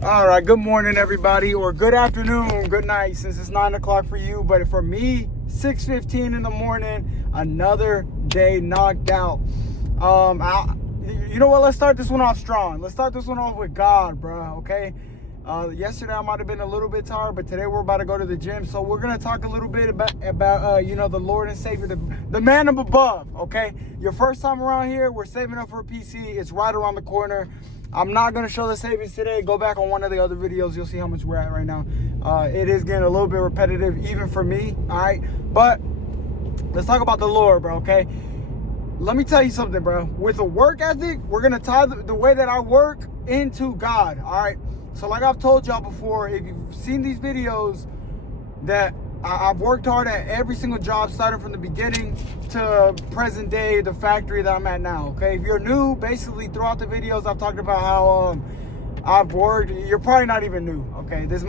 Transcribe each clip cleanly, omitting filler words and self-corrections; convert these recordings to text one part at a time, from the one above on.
All right, good morning, everybody, or good afternoon, good night, since it's 9 o'clock for you. But for me, 6:15 in the morning, another day knocked out. You know what? Let's start this one off strong. Let's start this one off with God, bro. Okay. Yesterday I might have been a little bit tired, but today we're about to go to the gym. So we're gonna talk a little bit about the Lord and Savior, the man up above. Okay. Your first time around here, we're saving up for a PC. It's right around the corner. I'm not going to show the savings today. Go back on one of the other videos. You'll see how much we're at right now. It is getting a little bit repetitive, even for me. All right. But let's talk about the Lord, bro. Okay. Let me tell you something, bro. With a work ethic, we're going to tie the way that I work into God. All right. So like I've told y'all before, if you've seen these videos, that I've worked hard at every single job, starting from the beginning to present day, the factory that I'm at now. Okay, if you're new, basically throughout the videos I've talked about how I've worked. You're probably not even new. Okay, this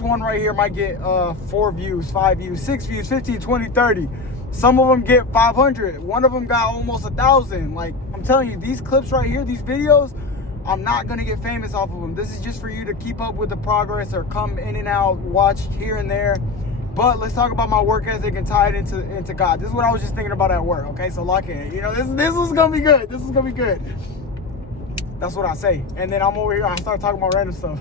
one right here might get 4 views, 5 views, 6 views, 15, 20, 30. Some of them get 500. One of them got almost 1,000. Like, I'm telling you, these clips right here, these videos, I'm not gonna get famous off of them. This is just for you to keep up with the progress or come in and out, watch here and there. But let's talk about my work ethic and tie it into God. This is what I was just thinking about at work. Okay, so lock in. You know, this was gonna be good. This is gonna be good. That's what I say. And then I'm over here. I start talking about random stuff.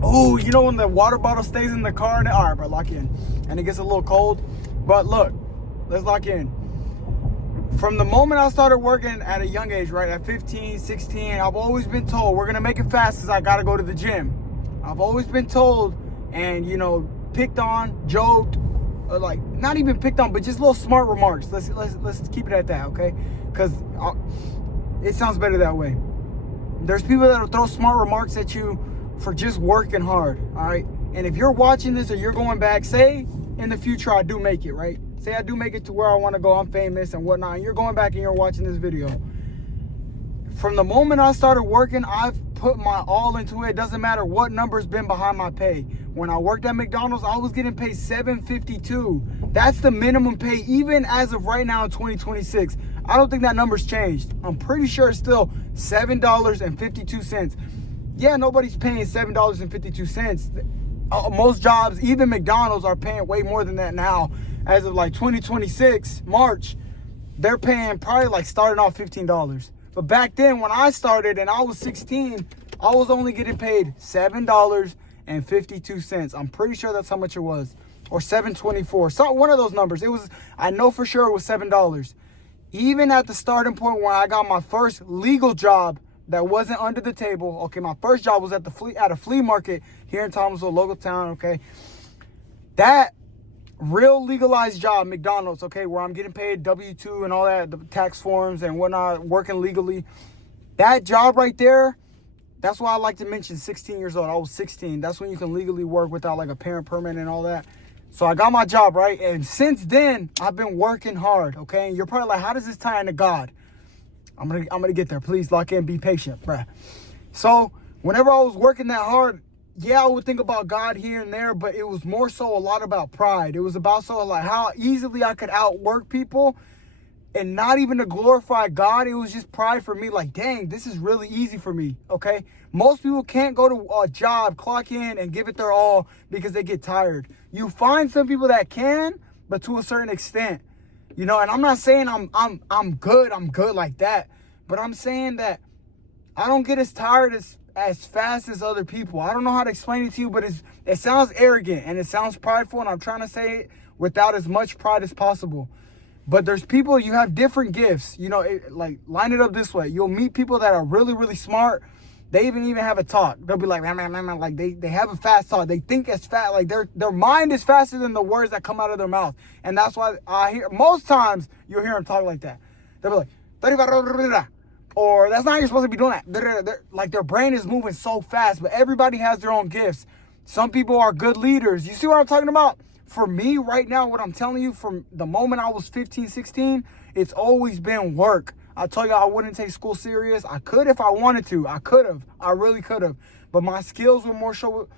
Oh, you know when the water bottle stays in the car? And all right, bro, lock in. And it gets a little cold. But look, let's lock in. From the moment I started working at a young age, right, at 15, 16, I've always been told we're gonna make it fast because I gotta go to the gym. I've always been told. And, you know, picked on, joked, like, not even picked on, but just little smart remarks. Let's keep it at that, okay? Because it sounds better that way. There's people that will throw smart remarks at you for just working hard, all right? And if you're watching this or you're going back, say in the future I do make it, right? Say I do make it to where I want to go, I'm famous and whatnot, and you're going back and you're watching this video. From the moment I started working, I've put my all into it. It doesn't matter what number's been behind my pay. When I worked at McDonald's, I was getting paid $7.52. That's the minimum pay, even as of right now in 2026. I don't think that number's changed. I'm pretty sure it's still $7.52. Yeah, nobody's paying $7.52. Most jobs, even McDonald's, are paying way more than that now. As of like 2026, March, they're paying probably like starting off $15. But back then, when I started and I was 16, I was only getting paid $7.52. I'm pretty sure that's how much it was. Or $7.24. So one of those numbers. It was, I know for sure it was $7. Even at the starting point where I got my first legal job that wasn't under the table. Okay, my first job was at a flea market here in Thomasville, local town, okay? That real legalized job, McDonald's, okay, where I'm getting paid W-2 and all that, the tax forms and whatnot, working legally. That job right there, that's why I like to mention 16 years old. I was 16. That's when you can legally work without like a parent permit and all that. So I got my job, right? And since then, I've been working hard, okay? And you're probably like, how does this tie into God? I'm gonna get there. Please lock in, be patient, bruh. So whenever I was working that hard, yeah, I would think about God here and there, but it was more so a lot about pride. It was about so like how easily I could outwork people and not even to glorify God. It was just pride for me. Like, dang, this is really easy for me, okay? Most people can't go to a job, clock in, and give it their all because they get tired. You find some people that can, but to a certain extent, you know. And I'm not saying I'm good like that, but I'm saying that I don't get as tired as fast as other people. I don't know how to explain it to you, but it sounds arrogant and it sounds prideful, and I'm trying to say it without as much pride as possible. But there's people, you have different gifts, you know, like line it up this way. You'll meet people that are really, really smart. They even have a talk. They'll be like, man, like they have a fast talk. They think as fast, like their mind is faster than the words that come out of their mouth. And that's why I hear, most times you'll hear them talk like that. They'll be like, or that's not how you're supposed to be doing that. Like their brain is moving so fast, but everybody has their own gifts. Some people are good leaders. You see what I'm talking about? For me right now, what I'm telling you, from the moment I was 15, 16, it's always been work. I told you I wouldn't take school serious. I could if I wanted to. I could have. I really could have. But my skills were more so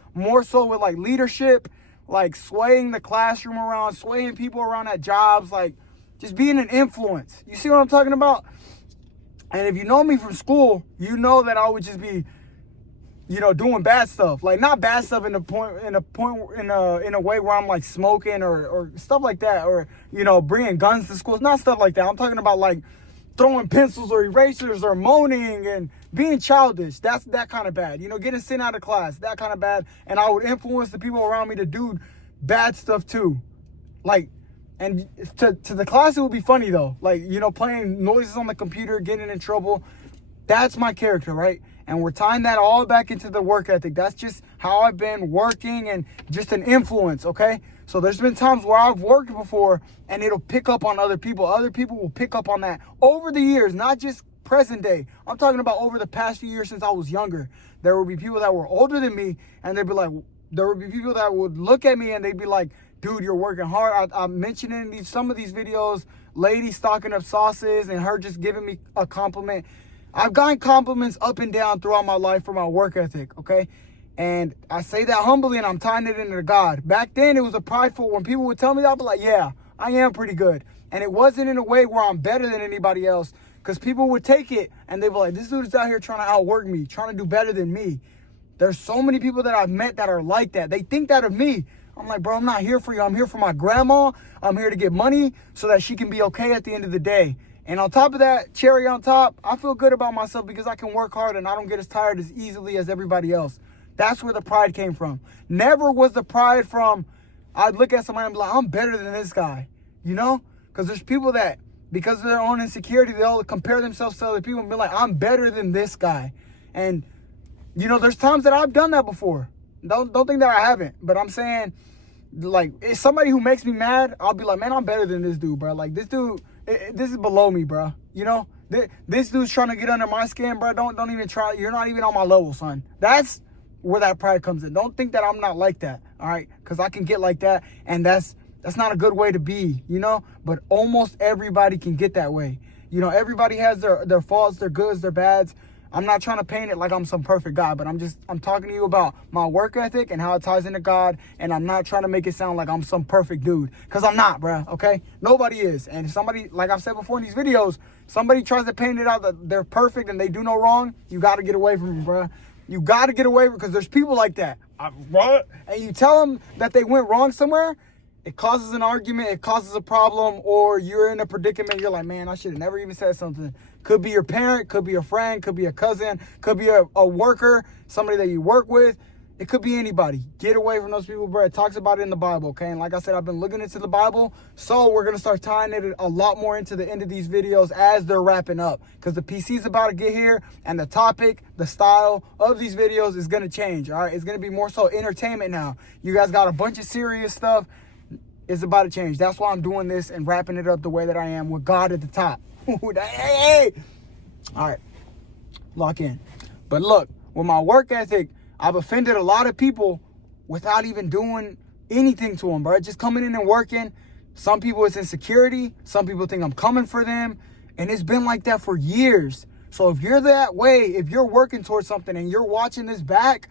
with like leadership, like swaying the classroom around, swaying people around at jobs, like just being an influence. You see what I'm talking about? And if you know me from school, you know that I would just be, doing bad stuff. Like, not bad stuff in a way where I'm like smoking or stuff like that, or bringing guns to school. It's not stuff like that. I'm talking about like throwing pencils or erasers or moaning and being childish. That's that kind of bad. Getting sent out of class, that kind of bad. And I would influence the people around me to do bad stuff too. Like, and to the class, it would be funny though. Like, playing noises on the computer, getting in trouble. That's my character, right? And we're tying that all back into the work ethic. That's just how I've been working and just an influence, okay? So there's been times where I've worked before and it'll pick up on other people. Other people will pick up on that over the years, not just present day. I'm talking about over the past few years since I was younger. There will be people that were older than me, and they'd be like, there would be people that would look at me and they'd be like, dude, you're working hard. I'm mentioning some of these videos, lady stocking up sauces and her just giving me a compliment. I've gotten compliments up and down throughout my life for my work ethic, okay? And I say that humbly, and I'm tying it into God. Back then, it was a prideful. When people would tell me that, I'd be like, yeah, I am pretty good. And it wasn't in a way where I'm better than anybody else, because people would take it and they'd be like, this dude is out here trying to outwork me, trying to do better than me. There's so many people that I've met that are like that. They think that of me. I'm like, bro, I'm not here for you. I'm here for my grandma. I'm here to get money so that she can be okay at the end of the day. And on top of that, cherry on top, I feel good about myself because I can work hard and I don't get as tired as easily as everybody else. That's where the pride came from. Never was the pride from, I'd look at somebody and be like, I'm better than this guy, Because there's people that, because of their own insecurity, they'll compare themselves to other people and be like, I'm better than this guy. And, there's times that I've done that before. Don't think that I haven't. But I'm saying, like, if somebody who makes me mad, I'll be like, man, I'm better than this dude, bro. Like, this dude, this is below me, bro. This dude's trying to get under my skin, bro. Don't even try. You're not even on my level, son. That's where that pride comes in. Don't think that I'm not like that, all right? Because I can get like that, and that's not a good way to be, But almost everybody can get that way. Everybody has their faults, their goods, their bads. I'm not trying to paint it like I'm some perfect guy, but I'm talking to you about my work ethic and how it ties into God, and I'm not trying to make it sound like I'm some perfect dude, because I'm not, bro, okay? Nobody is. And if somebody, like I've said before in these videos, somebody tries to paint it out that they're perfect and they do no wrong, you got to get away from them, bro. You got to get away from, because there's people like that. And you tell them that they went wrong somewhere, it causes an argument, it causes a problem, or you're in a predicament. You're like, man, I should have never even said something. Could be your parent, could be a friend, could be a cousin, could be a worker, somebody that you work with. It could be anybody. Get away from those people, bro. It talks about it in the Bible, okay? And like I said, I've been looking into the Bible, so we're going to start tying it a lot more into the end of these videos as they're wrapping up, because the PC's about to get here, and the topic, the style of these videos is going to change, all right? It's going to be more so entertainment now. You guys got a bunch of serious stuff. It's about to change. That's why I'm doing this and wrapping it up the way that I am, with God at the top. Hey. All right, lock in. But look, with my work ethic, I've offended a lot of people without even doing anything to them, bro. Just coming in and working. Some people, it's insecurity. Some people think I'm coming for them. And it's been like that for years. So if you're that way, if you're working towards something and you're watching this back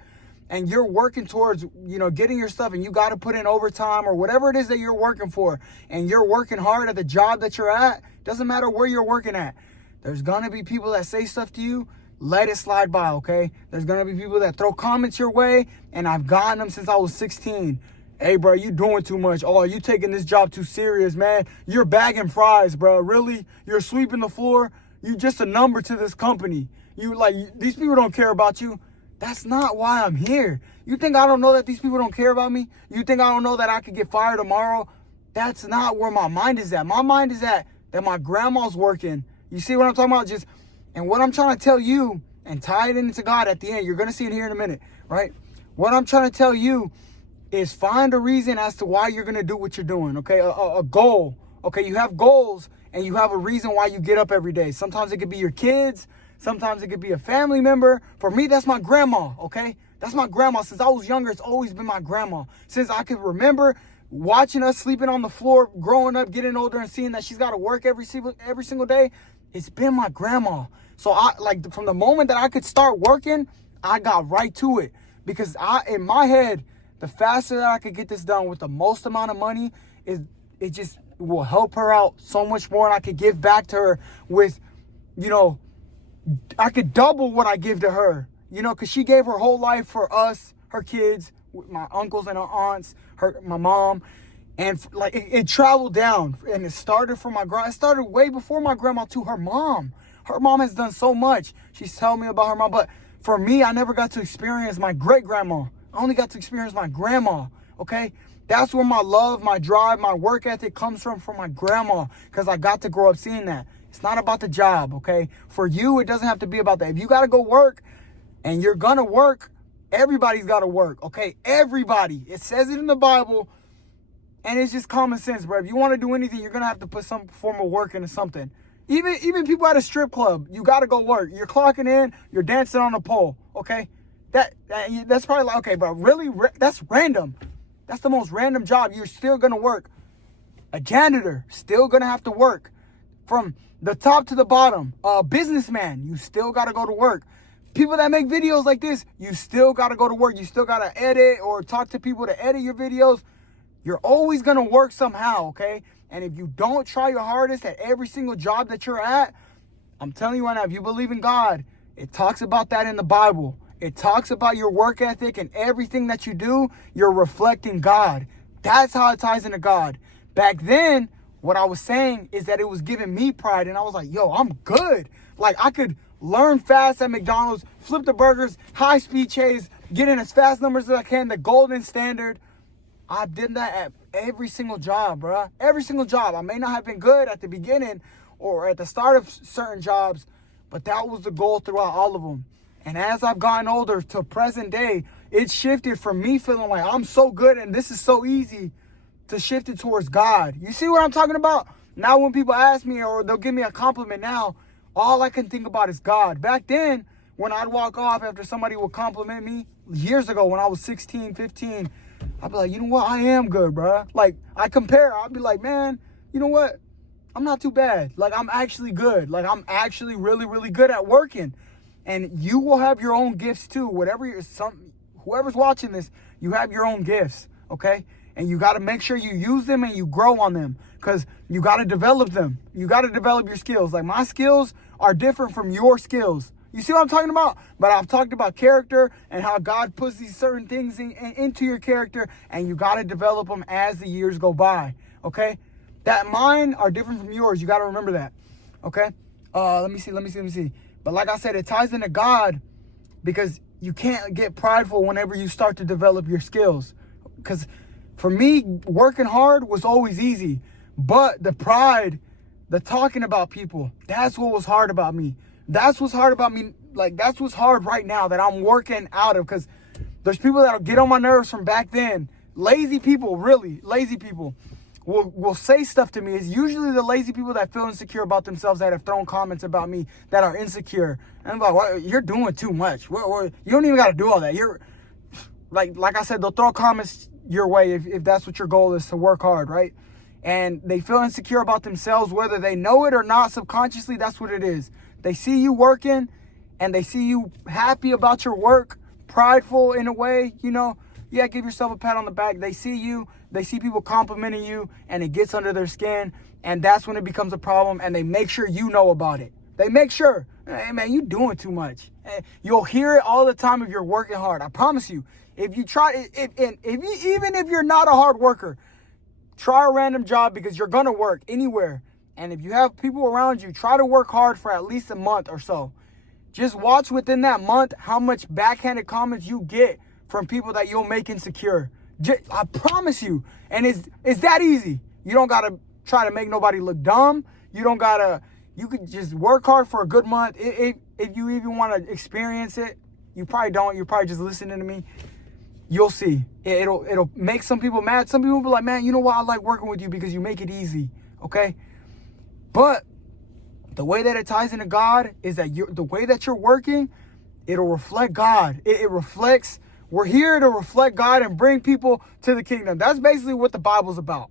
and you're working towards, getting your stuff, and you got to put in overtime or whatever it is that you're working for, and you're working hard at the job that you're at, doesn't matter where you're working at. There's going to be people that say stuff to you. Let it slide by, okay? There's going to be people that throw comments your way, and I've gotten them since I was 16. Hey, bro, you doing too much. Oh, you taking this job too serious, man. You're bagging fries, bro. Really? You're sweeping the floor? You just a number to this company. These people don't care about you. That's not why I'm here. You think I don't know that these people don't care about me? You think I don't know that I could get fired tomorrow? That's not where my mind is at. My mind is at that my grandma's working. You see what I'm talking about? And what I'm trying to tell you, and tie it into God at the end, you're going to see it here in a minute, right? What I'm trying to tell you is find a reason as to why you're going to do what you're doing, okay? A goal, okay? You have goals, and you have a reason why you get up every day. Sometimes it could be your kids. Sometimes it could be a family member. For me, that's my grandma, okay? That's my grandma. Since I was younger, it's always been my grandma. Since I could remember watching us sleeping on the floor, growing up, getting older, and seeing that she's got to work every single day, it's been my grandma. So from the moment that I could start working, I got right to it. Because in my head, the faster that I could get this done with the most amount of money, it just will help her out so much more, and I could give back to her with, I could double what I give to her, you know, because she gave her whole life for us, her kids, my uncles and her aunts, my mom. And like it traveled down, and it started from my grandma. It started way before my grandma to her mom. Her mom has done so much. She's telling me about her mom. But for me, I never got to experience my great grandma. I only got to experience my grandma. Okay. That's where my love, my drive, my work ethic comes from my grandma, because I got to grow up seeing that. It's not about the job. Okay. For you, it doesn't have to be about that. If you got to go work and you're going to work, everybody's got to work. Okay. Everybody. It says it in the Bible. And it's just common sense, bro. If you want to do anything, you're going to have to put some form of work into something. Even people at a strip club, you got to go work. You're clocking in, you're dancing on a pole, okay? That's probably like, okay, bro, really? That's random. That's the most random job. You're still going to work. A janitor, still going to have to work. From the top to the bottom. A businessman, you still got to go to work. People that make videos like this, you still got to go to work. You still got to edit or talk to people to edit your videos. You're always going to work somehow, okay? And if you don't try your hardest at every single job that you're at, I'm telling you right now, if you believe in God, it talks about that in the Bible. It talks about your work ethic, and everything that you do, you're reflecting God. That's how it ties into God. Back then, what I was saying is that it was giving me pride, and I was like, yo, I'm good. Like, I could learn fast at McDonald's, flip the burgers, high-speed chase, get in as fast numbers as I can, the golden standard. I did that at every single job, bro. Every single job. I may not have been good at the beginning or at the start of certain jobs, but that was the goal throughout all of them. And as I've gotten older to present day, it's shifted from me feeling like I'm so good and this is so easy to shift it towards God. You see what I'm talking about? Now when people ask me or they'll give me a compliment now, all I can think about is God. Back then, when I'd walk off after somebody would compliment me, years ago when I was 16, 15, I'd be like, you know what? I am good, bro. Like, I compare. I'd be like, man, you know what? I'm not too bad. Like, I'm actually good. Like, I'm actually really, really good at working. And you will have your own gifts too. Whoever's watching this, you have your own gifts, okay? And you got to make sure you use them and you grow on them, because you got to develop them. You got to develop your skills. Like, my skills are different from your skills. You see what I'm talking about? But I've talked about character and how God puts these certain things into your character, and you got to develop them as the years go by, okay? That mine are different from yours. You got to remember that, okay? Let me see. But like I said, it ties into God, because you can't get prideful whenever you start to develop your skills. Because for me, working hard was always easy. But the pride, the talking about people, that's what was hard about me. That's what's hard about me. Like, that's what's hard right now that I'm working out of, because there's people that'll get on my nerves from back then. Lazy people, really, lazy people will say stuff to me. It's usually the lazy people that feel insecure about themselves that have thrown comments about me that are insecure. And I'm like, well, you're doing too much. You don't even got to do all that. You're like I said, they'll throw comments your way if that's what your goal is, to work hard, right? And they feel insecure about themselves, whether they know it or not. Subconsciously, that's what it is. They see you working and they see you happy about your work, prideful in a way, you know. Yeah, give yourself a pat on the back. They see you, they see people complimenting you, and it gets under their skin, and that's when it becomes a problem, and they make sure you know about it. They make sure, hey man, you doing too much. You'll hear it all the time if you're working hard. I promise you. If you try, even if you're not a hard worker, try a random job, because you're gonna work anywhere. And if you have people around you, try to work hard for at least a month or so. Just watch within that month how much backhanded comments you get from people that you'll make insecure. I promise you. And it's that easy. You don't got to try to make nobody look dumb. You could just work hard for a good month. If you even want to experience it, you probably don't. You're probably just listening to me. You'll see. It'll make some people mad. Some people will be like, man, you know what? I like working with you because you make it easy. Okay? But the way that it ties into God is that the way that you're working, it'll reflect God. It reflects, we're here to reflect God and bring people to the kingdom. That's basically what the Bible's about.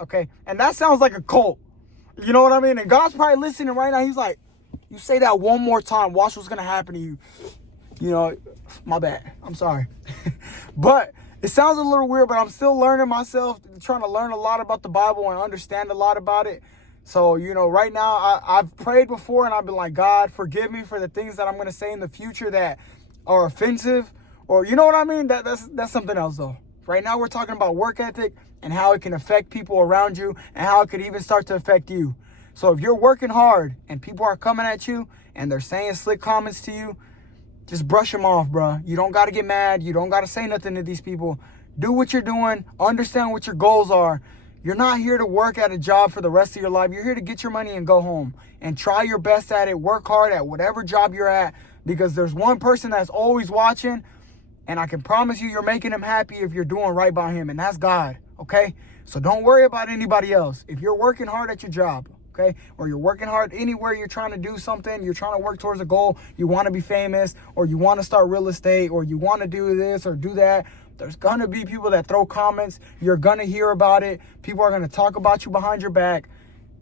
Okay? And that sounds like a cult. You know what I mean? And God's probably listening right now. He's like, you say that one more time, watch what's going to happen to you. You know, my bad. I'm sorry. But it sounds a little weird, but I'm still learning myself, trying to learn a lot about the Bible and understand a lot about it. So, you know, right now I've prayed before and I've been like, God, forgive me for the things that I'm going to say in the future that are offensive, or you know what I mean? That's something else though. Right now we're talking about work ethic and how it can affect people around you and how it could even start to affect you. So if you're working hard and people are coming at you and they're saying slick comments to you, just brush them off, bro. You don't got to get mad. You don't got to say nothing to these people. Do what you're doing. Understand what your goals are. You're not here to work at a job for the rest of your life. You're here to get your money and go home and try your best at it. Work hard at whatever job you're at, because there's one person that's always watching, and I can promise you're making him happy if you're doing right by him, and that's God, okay? So don't worry about anybody else. If you're working hard at your job, okay, or you're working hard anywhere, you're trying to do something, you're trying to work towards a goal, you want to be famous, or you want to start real estate, or you want to do this or do that, there's going to be people that throw comments. You're going to hear about it. People are going to talk about you behind your back.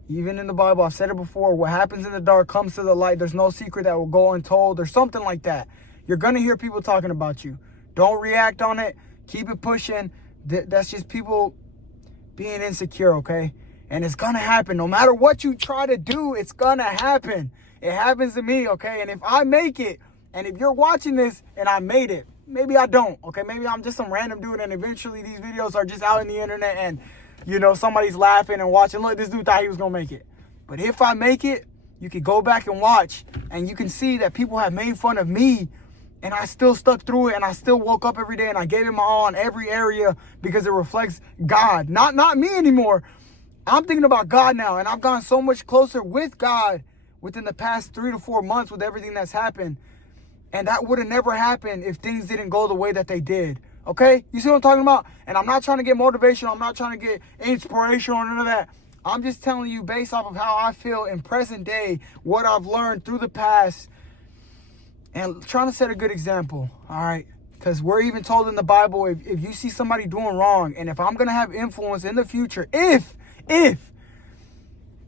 Even in the Bible, I've said it before, what happens in the dark comes to the light. There's no secret that will go untold, or something like that. You're going to hear people talking about you. Don't react on it. Keep it pushing. That's just people being insecure, okay? And it's going to happen. No matter what you try to do, it's going to happen. It happens to me, okay? And if I make it, and if you're watching this and I made it, maybe I don't, okay? Maybe I'm just some random dude and eventually these videos are just out in the internet and, you know, somebody's laughing and watching. Look, this dude thought he was going to make it. But if I make it, you can go back and watch and you can see that people have made fun of me and I still stuck through it and I still woke up every day and I gave it my all in every area because it reflects God. Not me anymore. I'm thinking about God now, and I've gone so much closer with God within the past 3 to 4 months with everything that's happened. And that would have never happened if things didn't go the way that they did. Okay? You see what I'm talking about? And I'm not trying to get motivational. I'm not trying to get inspirational or none of that. I'm just telling you based off of how I feel in present day, what I've learned through the past, and trying to set a good example. All right? Because we're even told in the Bible, if you see somebody doing wrong, and if I'm going to have influence in the future, if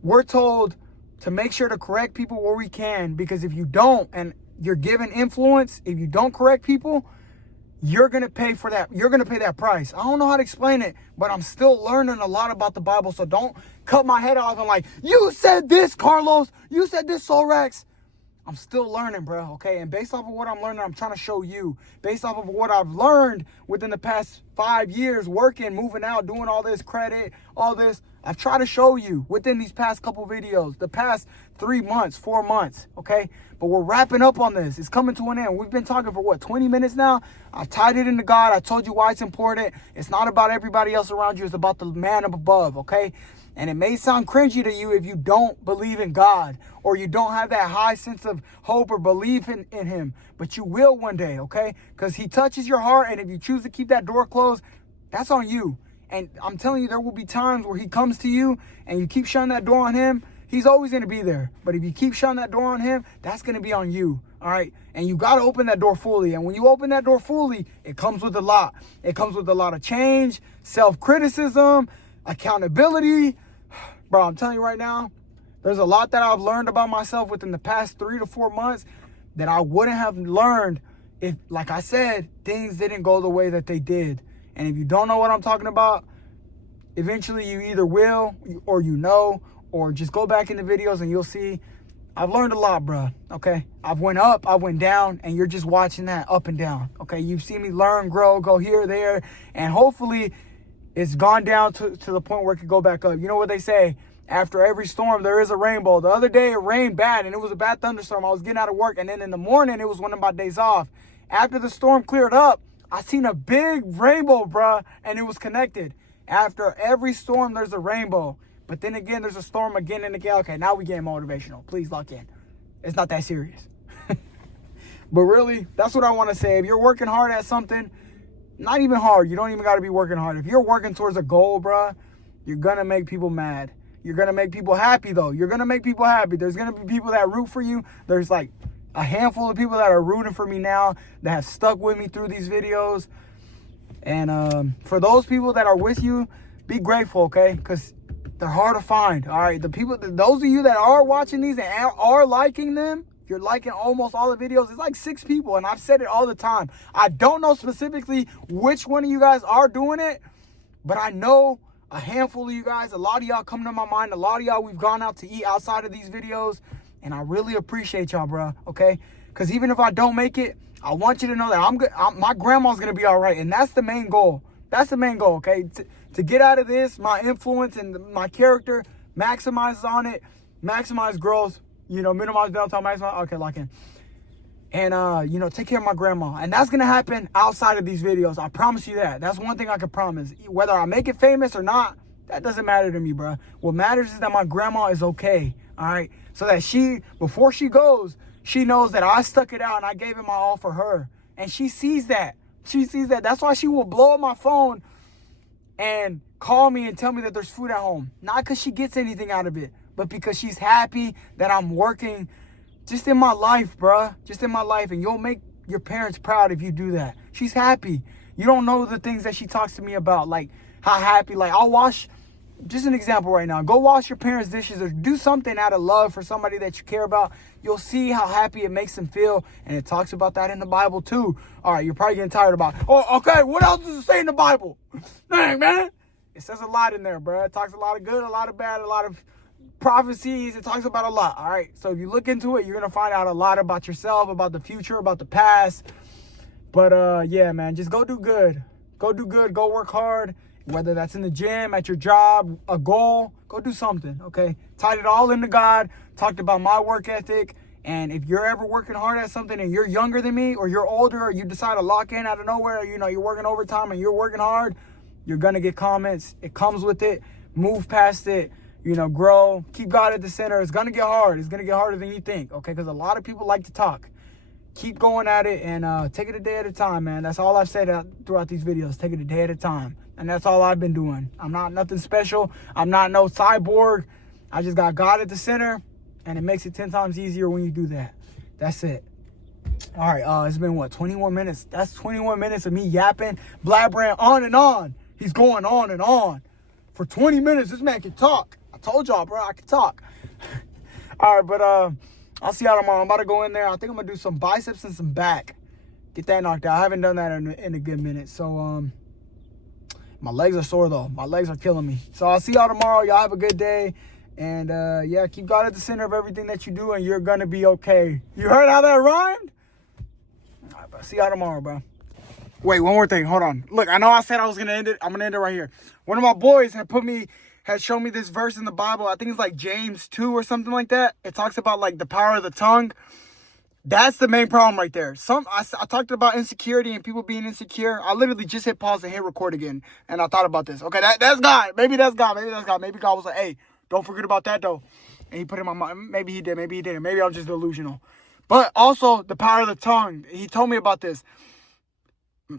we're told to make sure to correct people where we can, because if you don't, and you're given influence, if you don't correct people, you're going to pay for that. You're going to pay that price. I don't know how to explain it, but I'm still learning a lot about the Bible. So don't cut my head off and like, you said this, Carlos. You said this, Sollracz. I'm still learning, bro, okay? And based off of what I'm learning, I'm trying to show you. Based off of what I've learned within the past 5 years, working, moving out, doing all this credit, all this, I've tried to show you within these past couple videos, the past 3 months, 4 months, okay? But we're wrapping up on this. It's coming to an end. We've been talking for, 20 minutes now? I tied it into God. I told you why it's important. It's not about everybody else around you. It's about the man up above, okay? And it may sound cringy to you if you don't believe in God or you don't have that high sense of hope or belief in him. But you will one day, okay? Because he touches your heart, and if you choose to keep that door closed, that's on you. And I'm telling you, there will be times where he comes to you and you keep shutting that door on him. He's always going to be there. But if you keep shutting that door on him, that's going to be on you, all right? And you got to open that door fully. And when you open that door fully, it comes with a lot. It comes with a lot of change, self-criticism, accountability. Bro, I'm telling you right now, there's a lot that I've learned about myself within the past 3 to 4 months that I wouldn't have learned if, like I said, things didn't go the way that they did. And if you don't know what I'm talking about, eventually you either will or you know, or just go back in the videos and you'll see I've learned a lot, bro, okay? I've went up, I went down, and you're just watching that up and down, okay? You've seen me learn, grow, go here, there, and hopefully it's gone down to the point where it could go back up. You know what they say? After every storm, there is a rainbow. The other day, it rained bad, and it was a bad thunderstorm. I was getting out of work, and then in the morning, it was one of my days off. After the storm cleared up, I seen a big rainbow, bruh, and it was connected. After every storm, there's a rainbow. But then again, there's a storm again and again. Okay, now we getting motivational. Please lock in. It's not that serious. But really, that's what I want to say. If you're working hard at something, not even hard, you don't even got to be working hard. If you're working towards a goal, bruh, you're going to make people mad. You're going to make people happy, though. You're going to make people happy. There's going to be people that root for you. There's like a handful of people that are rooting for me now that have stuck with me through these videos. And for those people that are with you, be grateful, okay? Because they're hard to find, all right? Those of you that are watching these and are liking them, you're liking almost all the videos. It's like 6 people, and I've said it all the time. I don't know specifically which one of you guys are doing it, but I know a handful of you guys. A lot of y'all come to my mind. A lot of y'all, we've gone out to eat outside of these videos. And I really appreciate y'all, bro, okay? Because even if I don't make it, I want you to know that I'm good. My grandma's going to be all right. And that's the main goal. That's the main goal, okay? To get out of this, my influence and my character, maximize on it, maximize growth, minimize downtime, maximize, okay, lock in. And, take care of my grandma. And that's going to happen outside of these videos. I promise you that. That's one thing I can promise. Whether I make it famous or not, that doesn't matter to me, bro. What matters is that my grandma is okay, all right? So that before she goes, she knows that I stuck it out and I gave it my all for her. And she sees that. She sees that. That's why she will blow up my phone and call me and tell me that there's food at home. Not because she gets anything out of it, but because she's happy that I'm working just in my life, bruh. Just in my life. And you'll make your parents proud if you do that. She's happy. You don't know the things that she talks to me about. Like how happy. Like I'll wash, just an example right now. Go wash your parents' dishes or do something out of love for somebody that you care about. You'll see how happy it makes them feel. And it talks about that in the Bible too. All right, you're probably getting tired about, oh, okay, what else does it say in the Bible? Dang, man. It says a lot in there, bruh. It talks a lot of good, a lot of bad, a lot of prophecies. It talks about a lot, all right? So if you look into it, you're going to find out a lot about yourself, about the future, about the past. But, yeah, man, just go do good. Go do good. Go work hard, whether that's in the gym, at your job, a goal. Go do something, okay? Tied it all into God, talked about my work ethic. And if you're ever working hard at something and you're younger than me or you're older or you decide to lock in out of nowhere, you're working overtime and you're working hard, you're going to get comments. It comes with it. Move past it. Grow, keep God at the center. It's going to get hard. It's going to get harder than you think, okay? Because a lot of people like to talk. Keep going at it and take it a day at a time, man. That's all I've said throughout these videos. Take it a day at a time. And that's all I've been doing. I'm not nothing special. I'm not no cyborg. I just got God at the center, and it makes it 10 times easier when you do that. That's it. All right, it's been, 21 minutes? That's 21 minutes of me yapping, blabbering on and on. He's going on and on. For 20 minutes, this man can talk. I told y'all, bro, I can talk. All right, but I'll see y'all tomorrow. I'm about to go in there. I think I'm going to do some biceps and some back. Get that knocked out. I haven't done that in a good minute. So, my legs are sore, though. My legs are killing me. So, I'll see y'all tomorrow. Y'all have a good day. And, yeah, keep God at the center of everything that you do, and you're going to be okay. You heard how that rhymed? All right, bro. See y'all tomorrow, bro. Wait, one more thing. Hold on. Look, I know I said I was going to end it. I'm going to end it right here. One of my boys had shown me this verse in the Bible. I think it's like James 2 or something like that. It talks about like the power of the tongue. That's the main problem right there. I talked about insecurity and people being insecure. I literally just hit pause and hit record again. And I thought about this. Okay, that's God. Maybe that's God. Maybe that's God. Maybe God was like, hey, don't forget about that though. And he put it in my mind. Maybe he did. Maybe he didn't. Maybe I'm just delusional. But also the power of the tongue. He told me about this.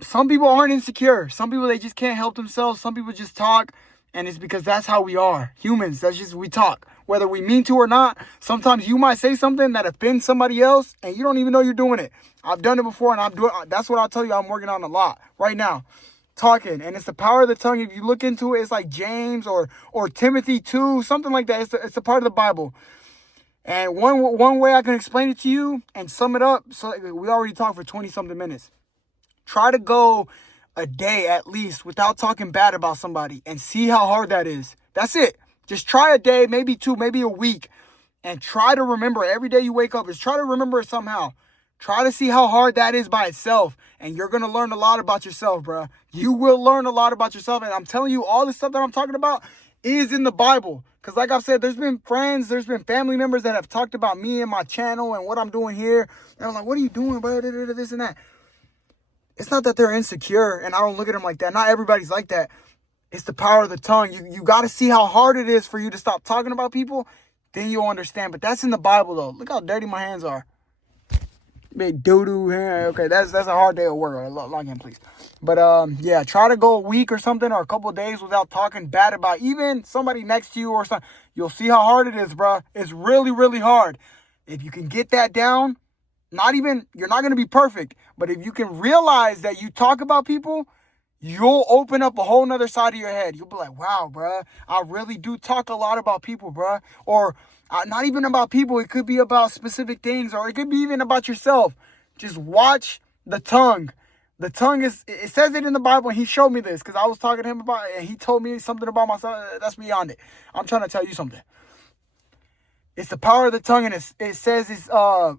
Some people aren't insecure. Some people, they just can't help themselves. Some people just talk. And it's because that's how we are. Humans, that's just, we talk. Whether we mean to or not, sometimes you might say something that offends somebody else and you don't even know you're doing it. I've done it before and that's what I'll tell you I'm working on a lot right now. Talking. And it's the power of the tongue. If you look into it, it's like James or Timothy 2, something like that. It's a part of the Bible. And one way I can explain it to you and sum it up, so we already talked for 20-something minutes. Try to go a day at least without talking bad about somebody and see how hard that is. That's it. Just try a day, maybe 2, maybe a week, and try to remember every day you wake up is try to remember it somehow. Try to see how hard that is by itself, and you're going to learn a lot about yourself, bro. You will learn a lot about yourself, and I'm telling you, all this stuff that I'm talking about is in the Bible. Because like I've said, there's been friends, there's been family members that have talked about me and my channel and what I'm doing here. And I'm like, what are you doing, bro? This and that. It's not that they're insecure and I don't look at them like that. Not everybody's like that. It's the power of the tongue. You got to see how hard it is for you to stop talking about people. Then you'll understand. But that's in the Bible, though. Look how dirty my hands are. Big doo-doo. Okay, that's a hard day of work. Log in, please. But, yeah, try to go a week or something or a couple of days without talking bad about even somebody next to you or something. You'll see how hard it is, bro. It's really, really hard. If you can get that down, you're not going to be perfect, but if you can realize that you talk about people, you'll open up a whole nother side of your head. You'll be like, wow, bruh, I really do talk a lot about people, bruh. Or not even about people. It could be about specific things, or it could be even about yourself. Just watch the tongue. The tongue is, it says it in the Bible, and he showed me this because I was talking to him about it, and he told me something about myself. That's beyond it. I'm trying to tell you something. It's the power of the tongue, and it says it's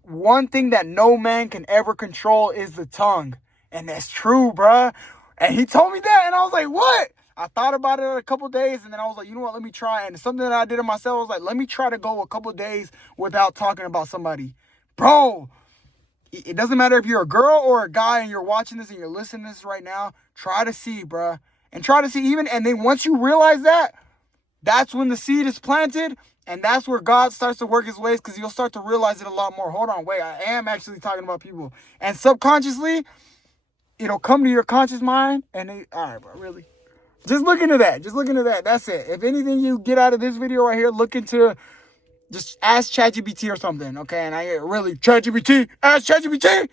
one thing that no man can ever control is the tongue. And that's true, bruh. And he told me that, and I was like, what? I thought about it a couple days, and then I was like, you know what, let me try. And it's something that I did it myself. I was like, let me try to go a couple days without talking about somebody. Bro, it doesn't matter if you're a girl or a guy and you're watching this and you're listening to this right now. Try to see, bruh. And try to see even, and then once you realize that, that's when the seed is planted. And that's where God starts to work his ways, because you'll start to realize it a lot more. Hold on, wait, I am actually talking about people. And subconsciously, it'll come to your conscious mind. And all right, bro, really? Just look into that. Just look into that. That's it. If anything you get out of this video right here, look into, just ask ChatGPT or something, okay? And I really, ChatGPT, ask ChatGPT.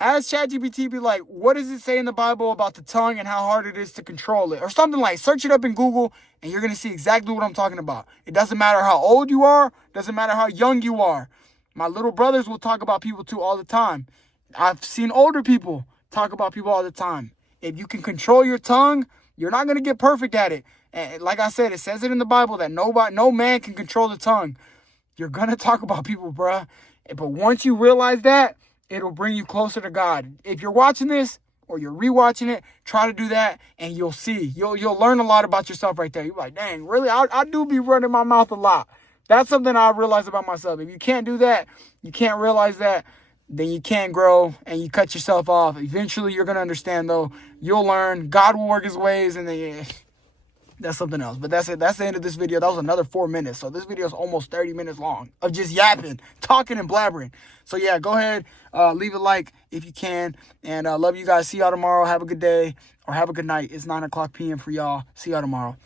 Ask ChatGPT, be like, what does it say in the Bible about the tongue and how hard it is to control it? Or something like, search it up in Google, and you're going to see exactly what I'm talking about. It doesn't matter how old you are. Doesn't matter how young you are. My little brothers will talk about people too all the time. I've seen older people talk about people all the time. If you can control your tongue, you're not going to get perfect at it. And like I said, it says it in the Bible that no man can control the tongue. You're going to talk about people, bruh. But once you realize that, it'll bring you closer to God. If you're watching this or you're rewatching it, try to do that, and you'll see. You'll learn a lot about yourself right there. You're like, dang, really? I do be running my mouth a lot. That's something I realized about myself. If you can't do that, you can't realize that, then you can't grow and you cut yourself off. Eventually, you're going to understand, though. You'll learn. God will work his ways, and then that's something else. But that's it. That's the end of this video. That was another 4 minutes. So this video is almost 30 minutes long of just yapping, talking, and blabbering. So yeah, go ahead, leave a like if you can. And love you guys. See y'all tomorrow. Have a good day or have a good night. It's 9 o'clock p.m. for y'all. See y'all tomorrow.